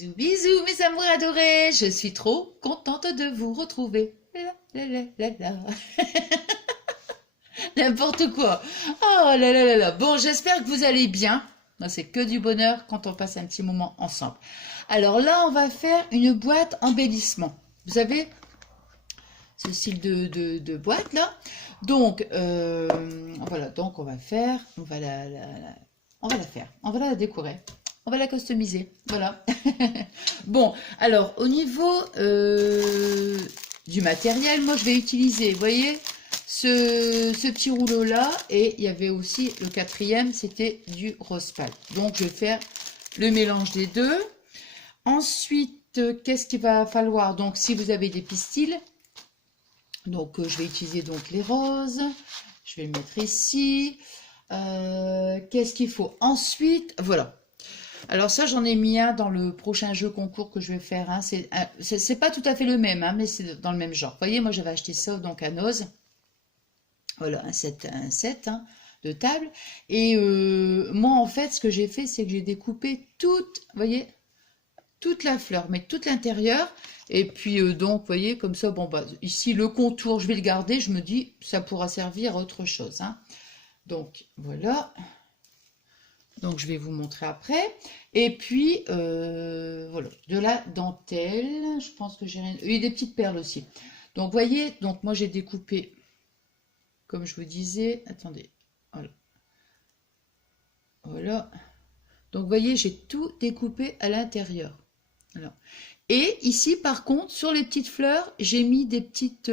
Bisous, bisous, mes amours adorés. Je suis trop contente de vous retrouver. La, la, la, la, la. N'importe quoi. Oh là là là là. Bon, j'espère que vous allez bien. Moi, c'est que du bonheur quand on passe un petit moment ensemble. Alors là, on va faire une boîte embellissement. Vous savez, ce style de boîte là. Donc, voilà. Donc, on va faire, on va on va la faire. On va la décorer. On va la customiser. Voilà. Bon, alors, au niveau du matériel, moi, je vais utiliser, vous voyez, ce petit rouleau là, et il y avait aussi le quatrième, c'était du rose pâle. Donc je vais faire le mélange des deux. Ensuite, qu'est-ce qu'il va falloir? Donc si vous avez des pistils, donc je vais utiliser donc les roses, je vais le mettre ici. Qu'est-ce qu'il faut ensuite? Voilà. Alors ça, j'en ai mis un dans le prochain jeu concours que je vais faire, hein. C'est pas tout à fait le même, hein, mais c'est dans le même genre. Vous voyez, moi j'avais acheté ça donc à Noz. Voilà, un set hein, de table. Et moi, en fait, ce que j'ai fait, c'est que j'ai découpé toute, vous voyez, toute la fleur, mais toute l'intérieur. Et puis, donc, vous voyez, comme ça, bon, bah, ici, le contour, je vais le garder. Je me dis, ça pourra servir à autre chose, hein. Donc, voilà. Donc, je vais vous montrer après. Et puis, voilà, de la dentelle. Je pense que j'ai rien... Il y a des petites perles aussi. Donc, vous voyez, donc moi, j'ai découpé... Comme je vous disais, attendez, voilà. Voilà. Donc, vous voyez, j'ai tout découpé à l'intérieur. Voilà. Et ici, par contre, sur les petites fleurs, j'ai mis des petites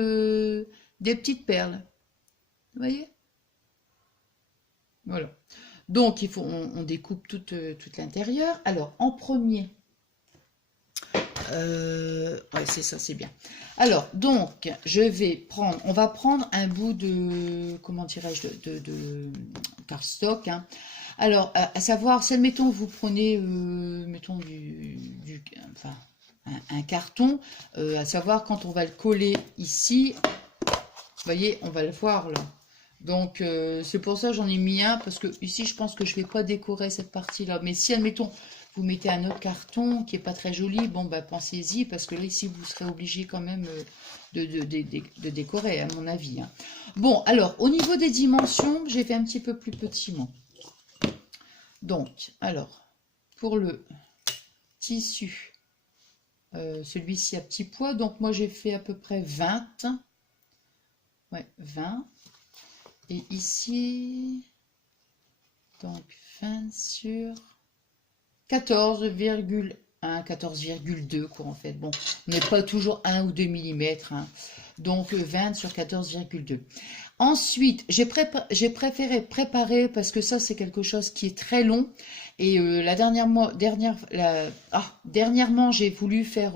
perles. Vous voyez? Voilà. Donc, il faut, on découpe toute l'intérieur. Alors, en premier, ouais, c'est ça, c'est bien. Alors, donc, je vais prendre, on va prendre un bout de, comment dirais-je, de cardstock, hein. Alors, à savoir, si, admettons, vous prenez, mettons, enfin, un carton, à savoir, quand on va le coller ici, vous voyez, on va le voir, là. Donc, c'est pour ça que j'en ai mis un, parce que ici, je pense que je ne vais pas décorer cette partie-là. Mais si, admettons, vous mettez un autre carton qui n'est pas très joli, bon, bah, pensez-y, parce que là, ici, vous serez obligé quand même de décorer, à mon avis, hein. Bon, alors, au niveau des dimensions, j'ai fait un petit peu plus petit, moi. Donc, alors, pour le tissu, celui-ci à petit poids, donc moi, j'ai fait à peu près 20. Ouais, 20. Et ici, donc 20 sur 14,1, 14,2 quoi en fait. Bon, on n'est pas toujours 1 ou 2 mm, hein. Donc 20 sur 14,2. Ensuite, j'ai préféré préparer parce que ça c'est quelque chose qui est très long. Et dernièrement, j'ai voulu faire,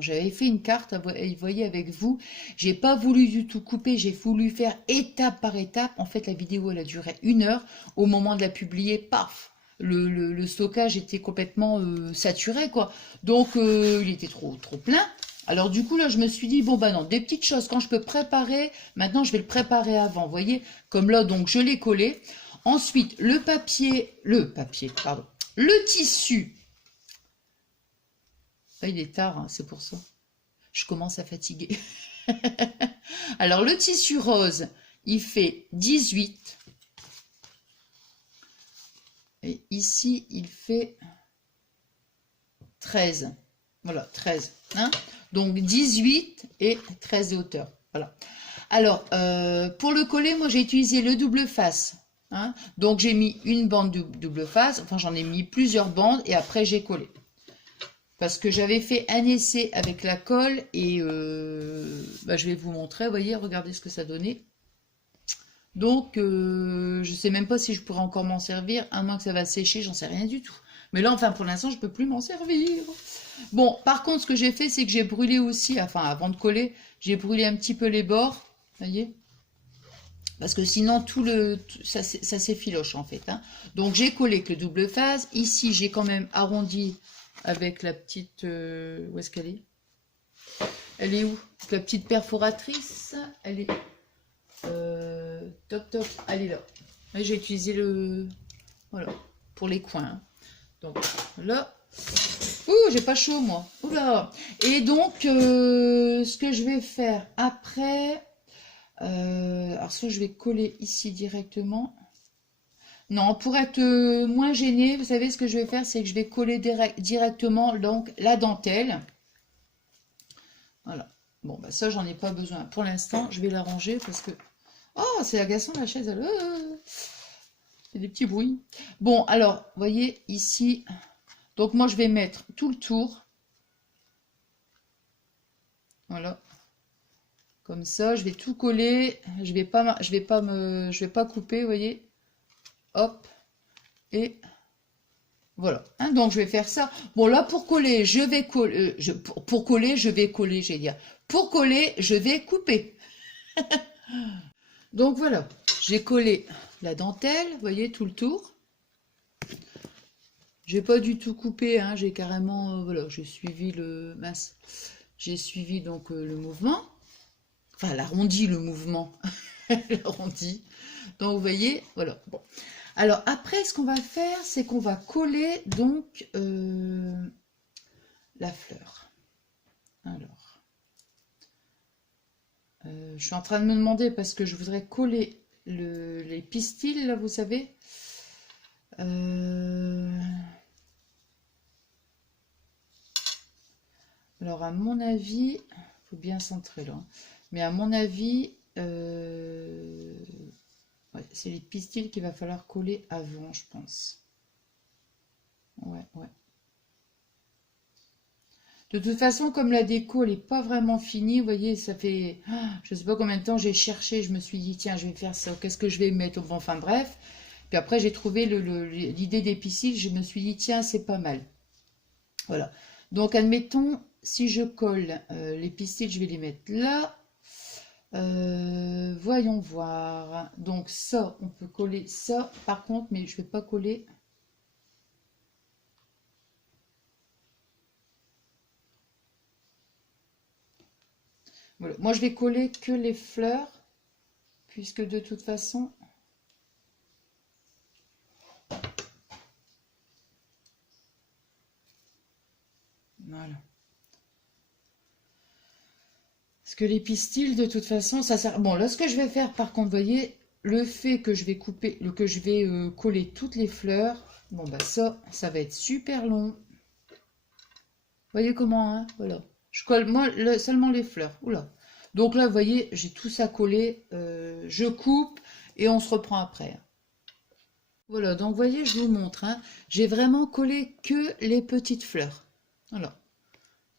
j'avais fait une carte, vous voyez avec vous. J'ai pas voulu du tout couper, j'ai voulu faire étape par étape. En fait, la vidéo elle a duré 1 heure. Au moment de la publier, paf, le stockage était complètement saturé quoi. Donc il était trop plein. Alors du coup là je me suis dit bon bah non, des petites choses quand je peux préparer, maintenant je vais le préparer avant, vous voyez, comme là donc je l'ai collé. Ensuite le tissu. Ah, il est tard, hein, c'est pour ça. Je commence à fatiguer. Alors le tissu rose, il fait 18. Et ici il fait 13. Voilà, 13. Hein, donc 18 et 13 de hauteur. Voilà. Alors, pour le coller, moi j'ai utilisé le double face. Hein, donc j'ai mis une bande double face. Enfin, j'en ai mis plusieurs bandes et après j'ai collé. Parce que j'avais fait un essai avec la colle et bah, je vais vous montrer. Vous voyez, regardez ce que ça donnait. Donc, je ne sais même pas si je pourrais encore m'en servir, à moins que ça va sécher, j'en sais rien du tout. Mais là, enfin, pour l'instant, je ne peux plus m'en servir. Bon, par contre, ce que j'ai fait, c'est que j'ai brûlé aussi, enfin, avant de coller, j'ai brûlé un petit peu les bords, vous voyez, parce que sinon, ça s'effiloche, en fait, hein. Donc, j'ai collé avec le double phase. Ici, j'ai quand même arrondi avec la petite... où est-ce qu'elle est? Elle est où? La petite perforatrice, elle est... toc, toc, elle est là. J'ai utilisé voilà, pour les coins, hein. Donc là, ouh, j'ai pas chaud moi. Oula. Et donc, ce que je vais faire après, alors soit je vais coller ici directement. Non, pour être moins gêné, vous savez ce que je vais faire, c'est que je vais coller directement donc la dentelle. Voilà. Bon, bah ça, j'en ai pas besoin. Pour l'instant, je vais la ranger parce que... Oh, c'est agaçant la chaise. Elle... fait des petits bruits. Bon, alors, vous voyez, ici... Donc, moi, je vais mettre tout le tour. Voilà. Comme ça, je vais tout coller. Je vais pas couper, vous voyez. Hop. Et... Voilà, hein, donc je vais faire ça. Bon, là, pour coller, je vais coller. Pour coller, je vais coller, j'ai dire. Pour coller, je vais couper. Donc voilà, j'ai collé la dentelle, vous voyez, tout le tour. J'ai pas du tout coupé, hein, j'ai carrément, voilà, j'ai suivi le... Mince. J'ai suivi donc le mouvement. Enfin, l'arrondi, le mouvement. L'arrondi. Donc, vous voyez, voilà. Bon. Alors, après, ce qu'on va faire, c'est qu'on va coller, donc, la fleur. Alors, je suis en train de me demander, parce que je voudrais coller les pistils, là, vous savez. Alors, à mon avis, il faut bien centrer là, hein. Mais à mon avis, ouais, c'est les pistils qu'il va falloir coller avant, je pense. Ouais, ouais. De toute façon, comme la déco, elle n'est pas vraiment finie, vous voyez, ça fait... je ne sais pas combien de temps j'ai cherché, je me suis dit, tiens, je vais faire ça, qu'est-ce que je vais mettre? Bon, enfin, bref. Puis après, j'ai trouvé l'idée des pistils, je me suis dit, tiens, c'est pas mal. Voilà. Donc, admettons, si je colle les pistils, je vais les mettre là. Voyons voir. Donc, ça, on peut coller ça, par contre, mais je ne vais pas coller... Voilà. Moi, je vais coller que les fleurs, puisque de toute façon... Voilà. Parce que les pistils, de toute façon, ça sert... Bon, là, ce que je vais faire, par contre, vous voyez, le fait que je vais couper, que je vais coller toutes les fleurs, bon, bah ça va être super long. Vous voyez comment, hein? Voilà. Je colle, moi, seulement les fleurs. Oula. Donc là, vous voyez, j'ai tout ça collé. Je coupe et on se reprend après. Voilà, donc vous voyez, je vous montre, hein. J'ai vraiment collé que les petites fleurs. Voilà.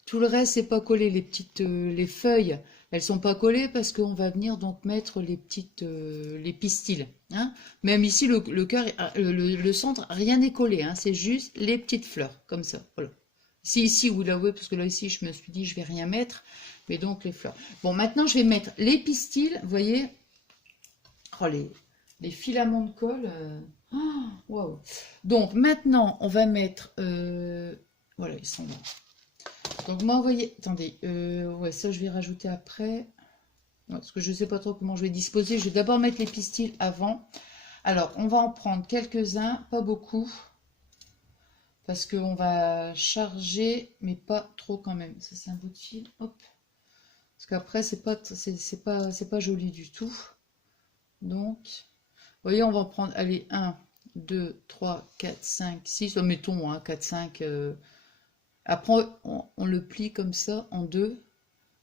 Tout le reste, c'est pas collé. Les petites, les feuilles, elles sont pas collées parce qu'on va venir donc mettre les petites, les pistils, hein. Même ici, le cœur, le centre, rien n'est collé, hein. C'est juste les petites fleurs, comme ça. Voilà. Si ici, vous la voyez, parce que là ici, je me suis dit, je vais rien mettre, mais donc les fleurs. Bon, maintenant, je vais mettre les pistils. Vous voyez, oh, les filaments de colle. Waouh. Donc maintenant, on va mettre, voilà, ils sont là. Donc moi, vous voyez, attendez, ouais, ça je vais rajouter après, parce que je ne sais pas trop comment je vais disposer. Je vais d'abord mettre les pistils avant. Alors, on va en prendre quelques-uns, pas beaucoup, parce qu'on va charger, mais pas trop quand même. Ça, c'est un bout de fil, hop. Parce qu'après, c'est pas joli du tout. Donc, vous voyez, on va en prendre, allez, 1, 2, 3, 4, 5, 6, mettons, hein, 4, 5. Après, on le plie comme ça en deux.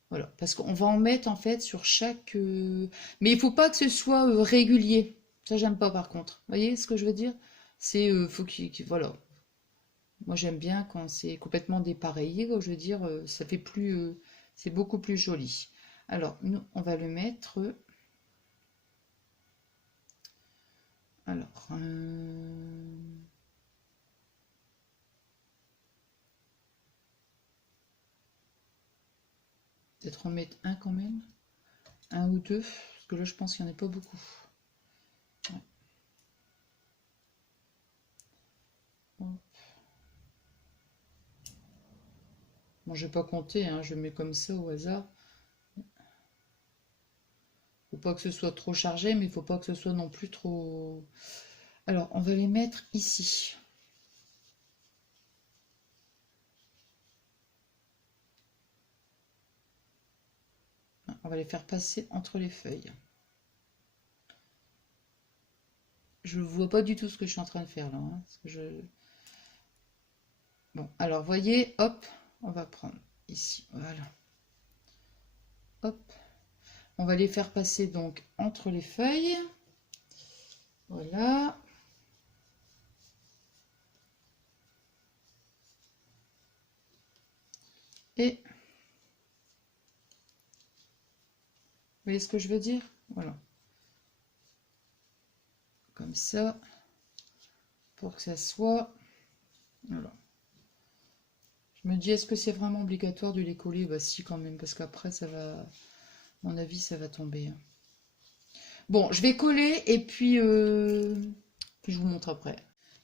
Voilà, parce qu'on va en mettre en fait sur chaque... Mais il faut pas que ce soit régulier. Ça, j'aime pas par contre. Vous voyez ce que je veux dire? C'est... faut voilà. Moi, j'aime bien quand c'est complètement dépareillé. Je veux dire, ça fait plus... c'est beaucoup plus joli. Alors, nous, on va le mettre... alors... peut-être en mettre un quand même. Un ou deux. Parce que là, je pense qu'il n'y en a pas beaucoup. Ouais. Bon, je vais pas compter, hein, je mets comme ça au hasard. Faut pas que ce soit trop chargé, mais il faut pas que ce soit non plus trop... Alors, on va les mettre ici. on va les faire passer entre les feuilles. Je ne vois pas du tout ce que je suis en train de faire là. Hein, parce que Bon, alors voyez, hop, on va prendre ici, voilà. Hop, on va les faire passer donc entre les feuilles. Voilà. Et vous voyez ce que je veux dire? Voilà. Comme ça, pour que ça soit... Voilà. Je me dis, est-ce que c'est vraiment obligatoire de les coller? Bah si, quand même, parce qu'après, ça va... À mon avis, ça va tomber. Bon, je vais coller et puis je vous montre après.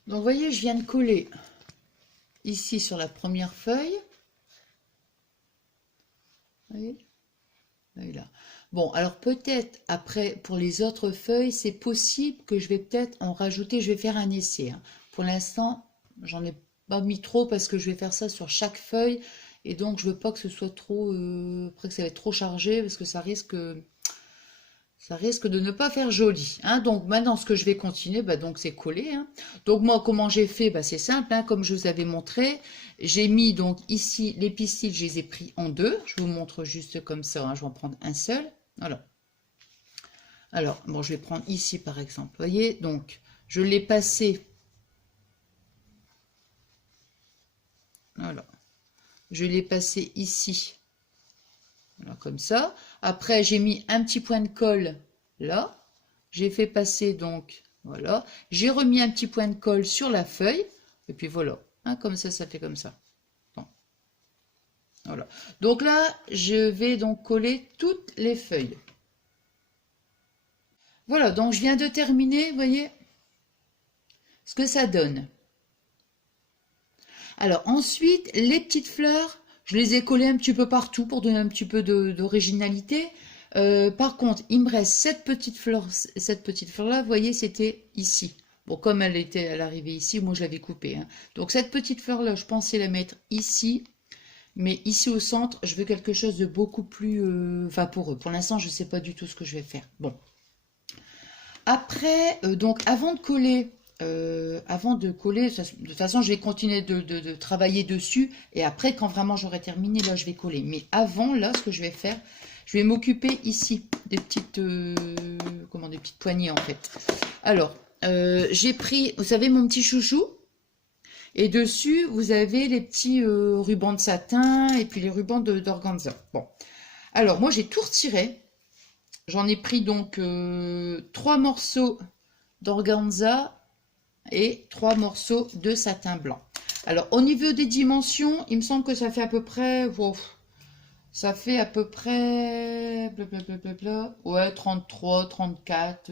Donc, vous voyez, je viens de coller ici sur la première feuille. Vous voyez? Là. Bon, alors peut-être après, pour les autres feuilles, c'est possible que je vais peut-être en rajouter. Je vais faire un essai. Hein. Pour l'instant, j'en ai pas mis trop parce que je vais faire ça sur chaque feuille. Et donc, je veux pas que ce soit trop... après que ça va être trop chargé parce que ça risque de ne pas faire joli. Hein. Donc maintenant, ce que je vais continuer, bah, donc c'est coller. Hein. Donc moi, comment j'ai fait, bah, c'est simple, hein, comme je vous avais montré. J'ai mis donc ici les pistils, je les ai pris en deux. Je vous montre juste comme ça. Hein. Je vais en prendre un seul. Voilà. Alors, bon, je vais prendre ici par exemple. Vous voyez, donc je l'ai passé. Voilà. Je l'ai passé ici. Voilà, comme ça. Après, j'ai mis un petit point de colle là. J'ai fait passer donc, voilà. J'ai remis un petit point de colle sur la feuille. Et puis voilà. Hein, comme ça fait comme ça. Bon. Voilà. Donc là, je vais donc coller toutes les feuilles. Voilà, donc je viens de terminer, vous voyez, ce que ça donne. Alors ensuite, les petites fleurs, je les ai collées un petit peu partout pour donner un petit peu d'originalité. Par contre, il me reste cette petite fleur-là, vous voyez, c'était ici. Bon, comme elle arrivait ici, moi je l'avais coupée. Hein. Donc cette petite fleur-là, je pensais la mettre ici. Mais ici au centre, je veux quelque chose de beaucoup plus vaporeux. Pour l'instant, je ne sais pas du tout ce que je vais faire. Bon. Après, donc avant de coller, de toute façon, je vais continuer de travailler dessus. Et après, quand vraiment j'aurai terminé, là, je vais coller. Mais avant, là, ce que je vais faire, je vais m'occuper ici des petites, des petites poignées en fait. Alors, j'ai pris, vous savez, mon petit chouchou. Et dessus, vous avez les petits rubans de satin et puis les rubans d'organza. Bon, alors moi, j'ai tout retiré. J'en ai pris donc 3 morceaux d'organza et 3 morceaux de satin blanc. Alors, au niveau des dimensions, il me semble que ça fait à peu près... Wow, ça fait à peu près... Blablabla, ouais, 33, 34...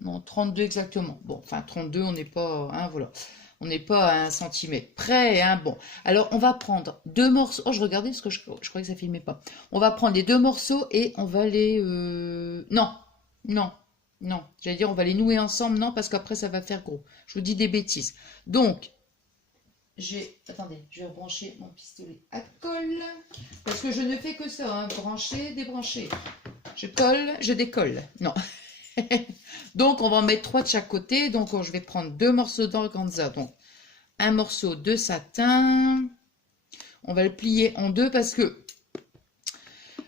non, 32 exactement. Bon, enfin, 32, on n'est pas... Hein, voilà. On n'est pas à 1 centimètre près. Hein, bon, alors on va prendre 2 morceaux. Oh, je regardais parce que je croyais que ça filmait pas. On va prendre les 2 morceaux et on va les... Non, non, non. J'allais dire on va les nouer ensemble. Non, parce qu'après ça va faire gros. Je vous dis des bêtises. Donc, attendez, je vais brancher mon pistolet à colle. Parce que je ne fais que ça, hein, brancher, débrancher. Je colle, je décolle. Non. Donc, on va en mettre 3 de chaque côté. Donc, je vais prendre 2 morceaux d'organza. Donc, un morceau de satin. On va le plier en deux parce que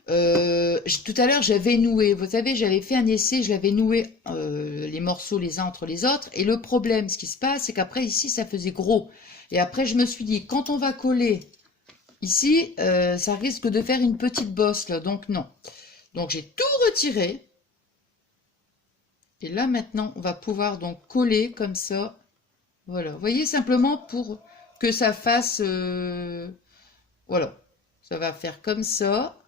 tout à l'heure, j'avais noué. Vous savez, j'avais fait un essai. Je l'avais noué les morceaux les uns entre les autres. Et le problème, ce qui se passe, c'est qu'après, ici, ça faisait gros. Et après, je me suis dit, quand on va coller ici, ça risque de faire une petite bosse. Là, donc, non. Donc, j'ai tout retiré. Et là, maintenant, on va pouvoir donc coller comme ça. Voilà. Vous voyez, simplement pour que ça fasse... voilà. Ça va faire comme ça.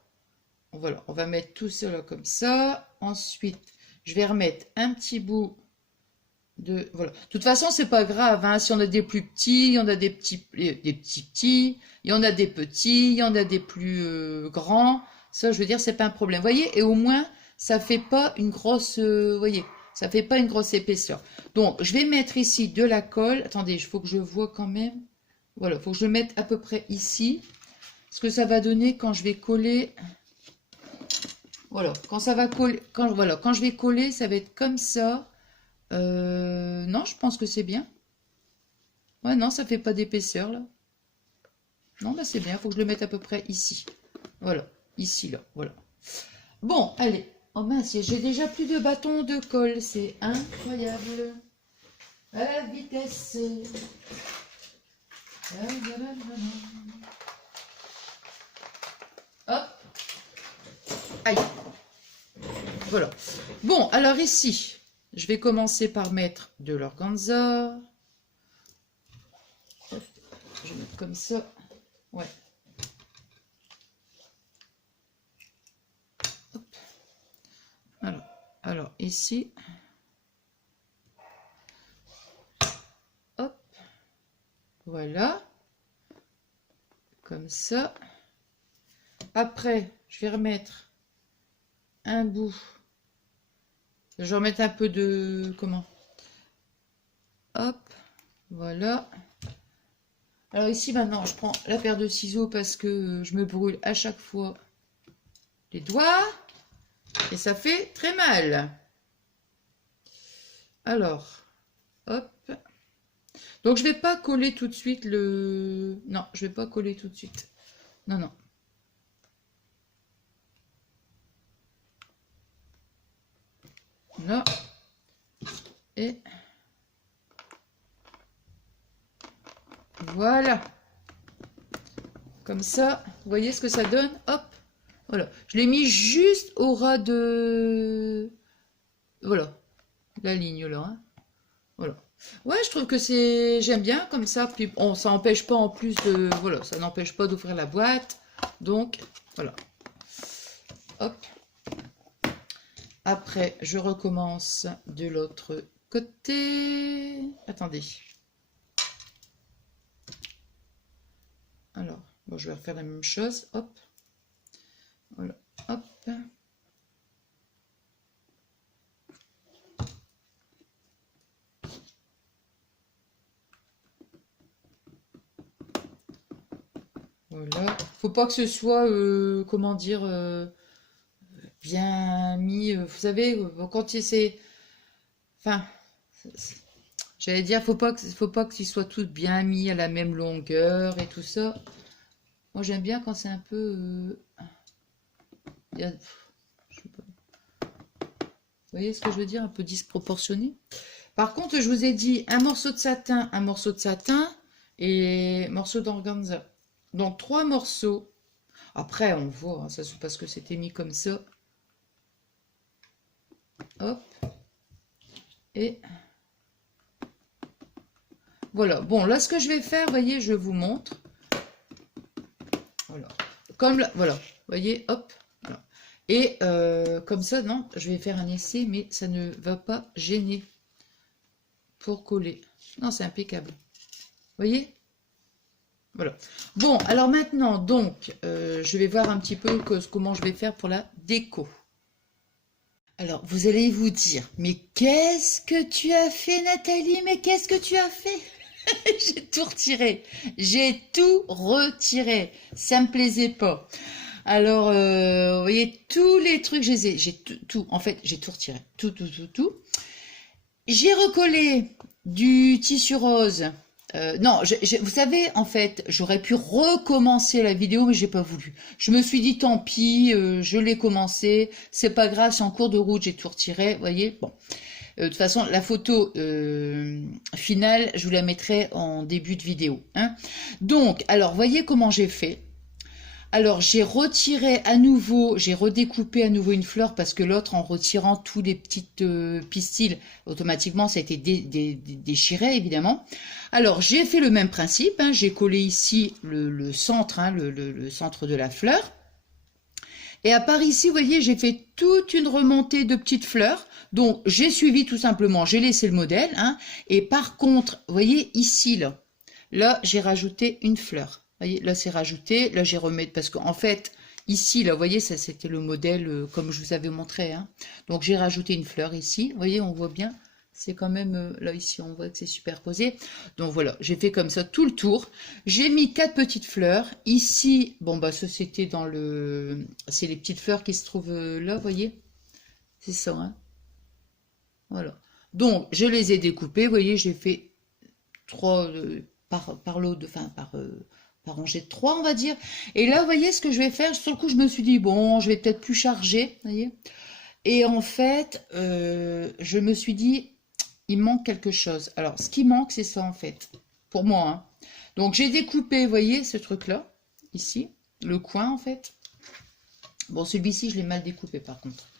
Voilà. On va mettre tout cela comme ça. Ensuite, je vais remettre un petit bout de... Voilà. De toute façon, c'est pas grave. Hein. Si on a des plus petits, il y en a des petits. Il y en a des petits. Il y en a des plus grands. Ça, je veux dire, c'est pas un problème. Vous voyez, et au moins, ça fait pas une grosse... vous voyez, ça fait pas une grosse épaisseur. Donc, je vais mettre ici de la colle. Attendez, il faut que je vois quand même. Voilà, il faut que je le mette à peu près ici. Ce que ça va donner quand je vais coller. Voilà, quand ça va coller, voilà, quand je vais coller, ça va être comme ça. Non, je pense que c'est bien. Ouais, non, ça fait pas d'épaisseur, là. Non, bah c'est bien, il faut que je le mette à peu près ici. Voilà, ici, là, voilà. Bon, allez. Oh mince, j'ai déjà plus de bâtons de colle, c'est incroyable. À la vitesse. Hop. Aïe. Voilà. Bon, alors ici, je vais commencer par mettre de l'organza. Je vais mettre comme ça. Ouais. Hop. Alors ici. Hop. Voilà. Comme ça. Après, je vais remettre un bout. Je vais remettre un peu de... Comment? Hop. Voilà. Alors ici, maintenant, je prends la paire de ciseaux parce que je me brûle à chaque fois les doigts. Et ça fait très mal. Alors, hop. Donc, je ne vais pas coller tout de suite le... Non, je ne vais pas coller tout de suite. Non, non. Là. Et... Voilà. Comme ça, vous voyez ce que ça donne? Hop. Voilà. Je l'ai mis juste au ras de... Voilà. La ligne là. Hein. Voilà. Ouais, je trouve que c'est... J'aime bien comme ça. Puis bon, ça n'empêche pas en plus de... Voilà, ça n'empêche pas d'ouvrir la boîte. Donc, voilà. Hop. Après, je recommence de l'autre côté. Attendez. Alors, bon, je vais refaire la même chose. Hop. Voilà. Hop. Voilà. Faut pas que ce soit, comment dire, bien mis. Vous savez, quand c'est... Enfin, j'allais dire, faut pas qu'ils soient tous bien mis à la même longueur et tout ça. Moi, j'aime bien quand c'est un peu... je sais pas. Vous voyez ce que je veux dire? Un peu disproportionné. Par contre, je vous ai dit un morceau de satin et morceau d'organza. Donc, 3 morceaux. Après, on voit, hein, ça c'est parce que c'était mis comme ça. Hop. Et voilà. Bon, là, ce que je vais faire, vous voyez, je vous montre. Voilà. Comme là, voilà. Vous voyez, hop. Voilà. Et comme ça, non, je vais faire un essai, mais ça ne va pas gêner pour coller. Non, c'est impeccable. Vous voyez? Voilà. Bon, alors maintenant, donc, je vais voir un petit peu comment je vais faire pour la déco. Alors, vous allez vous dire, mais qu'est-ce que tu as fait, Nathalie? Mais qu'est-ce que tu as fait? J'ai tout retiré. J'ai tout retiré. Ça me plaisait pas. Alors, vous voyez, tous les trucs, j'ai tout. En fait, j'ai tout retiré. Tout. J'ai recollé du tissu rose. Non, vous savez, en fait, j'aurais pu recommencer la vidéo, mais j'ai pas voulu. Je me suis dit, tant pis, je l'ai commencé, c'est pas grave, c'est en cours de route, j'ai tout retiré, vous voyez. Bon, de toute façon, la photo finale, je vous la mettrai en début de vidéo. Hein. Donc, alors, voyez comment j'ai fait. Alors, j'ai retiré à nouveau, j'ai redécoupé à nouveau une fleur parce que l'autre, en retirant tous les petites pistils, automatiquement, ça a été déchiré, évidemment. Alors, j'ai fait le même principe, hein, j'ai collé ici le centre, hein, le centre de la fleur. Et à part ici, vous voyez, j'ai fait toute une remontée de petites fleurs. Donc, j'ai suivi tout simplement, j'ai laissé le modèle. Hein, et par contre, vous voyez, ici, là j'ai rajouté une fleur. Vous voyez, là c'est rajouté, là j'ai remis, parce qu'en fait, ici, là, vous voyez, ça c'était le modèle comme je vous avais montré. Hein. Donc j'ai rajouté une fleur ici, vous voyez, on voit bien, C'est quand même, là ici on voit que c'est superposé. Donc voilà, j'ai fait comme ça tout le tour. J'ai mis 4 petites fleurs. Ici, bon bah ça c'était dans le... C'est les petites fleurs qui se trouvent là, vous voyez. C'est ça, hein. Voilà. Donc je les ai découpées, vous voyez, j'ai fait 3 par lot, par rangée de 3 on va dire. Et là, vous voyez ce que je vais faire. Sur le coup, je me suis dit, bon, je vais peut-être plus charger, vous voyez. Et en fait, je me suis dit, il manque quelque chose. Alors, ce qui manque, c'est ça, en fait. Pour moi, hein. Donc, j'ai découpé, vous voyez, ce truc-là, ici, le coin, en fait. Bon, celui-ci, je l'ai mal découpé, par contre.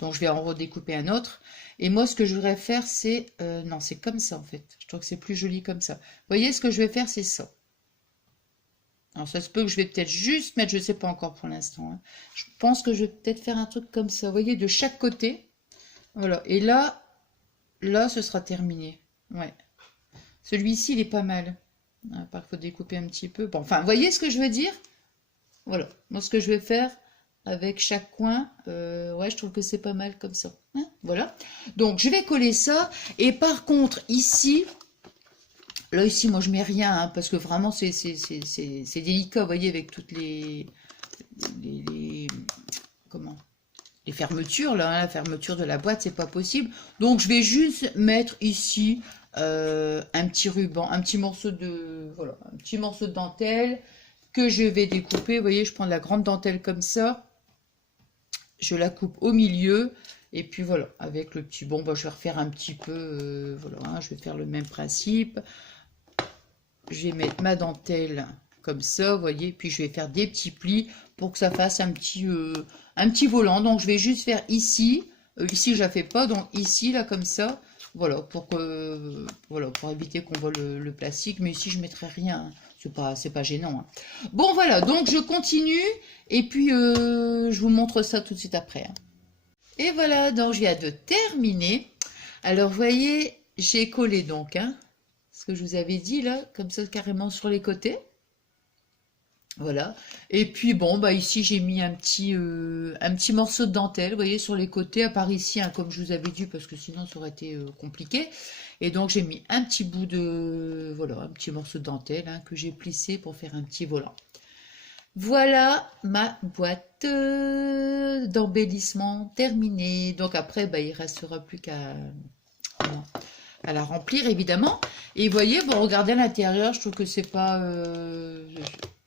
Donc, je vais en redécouper un autre. Et moi, ce que je voudrais faire, c'est... non, c'est comme ça, en fait. Je trouve que c'est plus joli comme ça. Vous voyez, ce que je vais faire, c'est ça. Alors, ça se peut que je vais peut-être juste mettre, je ne sais pas encore pour l'instant, hein. Je pense que je vais peut-être faire un truc comme ça, vous voyez, de chaque côté. Voilà, et là, ce sera terminé. Ouais. Celui-ci, il est pas mal. À part qu'il faut découper un petit peu. Bon, enfin, vous voyez ce que je veux dire? Voilà, moi, ce que je vais faire avec chaque coin, ouais, je trouve que c'est pas mal comme ça. Hein, voilà, donc je vais coller ça. Et par contre, ici... Là, ici, moi, je mets rien, hein, parce que vraiment, c'est délicat, vous voyez, avec toutes comment, les fermetures, là, hein, la fermeture de la boîte, c'est pas possible. Donc, je vais juste mettre ici un petit ruban, un petit morceau de, voilà, un petit morceau de dentelle que je vais découper. Vous voyez, je prends de la grande dentelle comme ça, je la coupe au milieu, et puis voilà, avec le petit, bon, bah, je vais refaire un petit peu, voilà, hein, je vais faire le même principe. Je vais mettre ma dentelle comme ça, vous voyez, puis je vais faire des petits plis pour que ça fasse un petit volant. Donc je vais juste faire ici, ici je la fais pas, donc ici là comme ça, voilà, pour éviter qu'on voit le plastique, mais ici je mettrai rien, c'est pas gênant, hein. Bon voilà, donc je continue et puis je vous montre ça tout de suite après, hein. Et voilà, donc je viens de terminer. Alors vous voyez, j'ai collé donc, hein, ce que je vous avais dit là, comme ça carrément sur les côtés. Voilà. Et puis bon, bah ici j'ai mis un petit morceau de dentelle, vous voyez, sur les côtés, à part ici, hein, comme je vous avais dit, parce que sinon ça aurait été compliqué. Et donc j'ai mis un petit bout de, voilà, un petit morceau de dentelle, hein, que j'ai plissé pour faire un petit volant. Voilà ma boîte d'embellissement terminée. Donc après, bah, il ne restera plus qu'à la remplir évidemment. Et vous voyez, bon, regardez à l'intérieur, je trouve que c'est pas...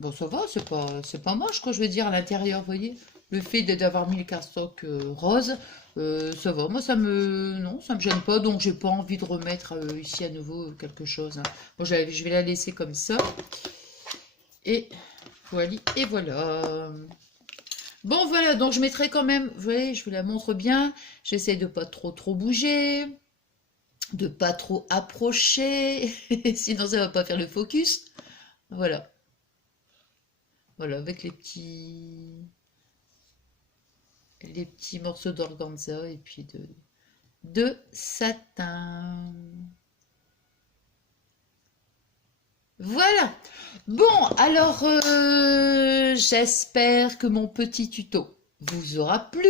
bon, ça va, c'est pas moche, quoi, je veux dire, à l'intérieur, vous voyez. Le fait d'avoir mis le cardstock rose, ça va. Moi, non, ça me gêne pas, donc j'ai pas envie de remettre ici à nouveau quelque chose, hein. Bon, je vais la laisser comme ça. Et voilà, et voilà. Bon, voilà, donc je mettrai quand même, vous voyez, je vous la montre bien. J'essaie de pas trop bouger, de pas trop approcher, sinon ça va pas faire le focus. Voilà. Voilà, avec les petits morceaux d'organza et puis de satin. Voilà. Bon, alors j'espère que mon petit tuto vous aura plu,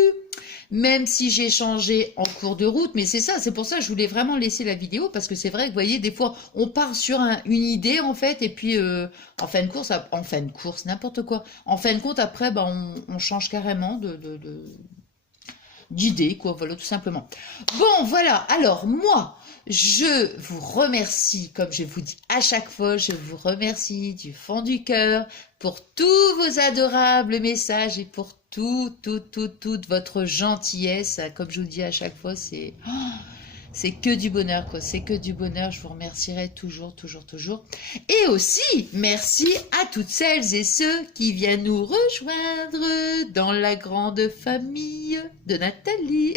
même si j'ai changé en cours de route, mais c'est ça, c'est pour ça que je voulais vraiment laisser la vidéo, parce que c'est vrai que, vous voyez, des fois, on part sur une idée, en fait, et puis en fin de course, n'importe quoi, en fin de compte, après, bah, on change carrément d'idée, quoi, voilà, tout simplement. Bon, voilà, alors, moi, je vous remercie, comme je vous dis à chaque fois, je vous remercie du fond du cœur pour tous vos adorables messages et pour toute votre gentillesse. Comme je vous le dis à chaque fois, c'est que du bonheur, quoi. C'est que du bonheur. Je vous remercierai toujours. Et aussi, merci à toutes celles et ceux qui viennent nous rejoindre dans la grande famille de Nathalie.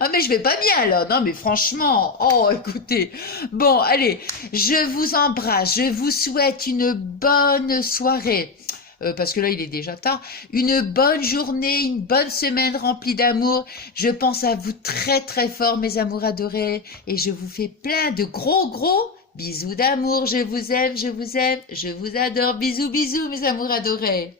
Ah mais je vais pas bien là, non mais franchement, oh écoutez, bon allez, je vous embrasse, je vous souhaite une bonne soirée, parce que là il est déjà tard, une bonne journée, une bonne semaine remplie d'amour, je pense à vous très fort mes amours adorés, et je vous fais plein de gros bisous d'amour, je vous aime, je vous adore, bisous mes amours adorés.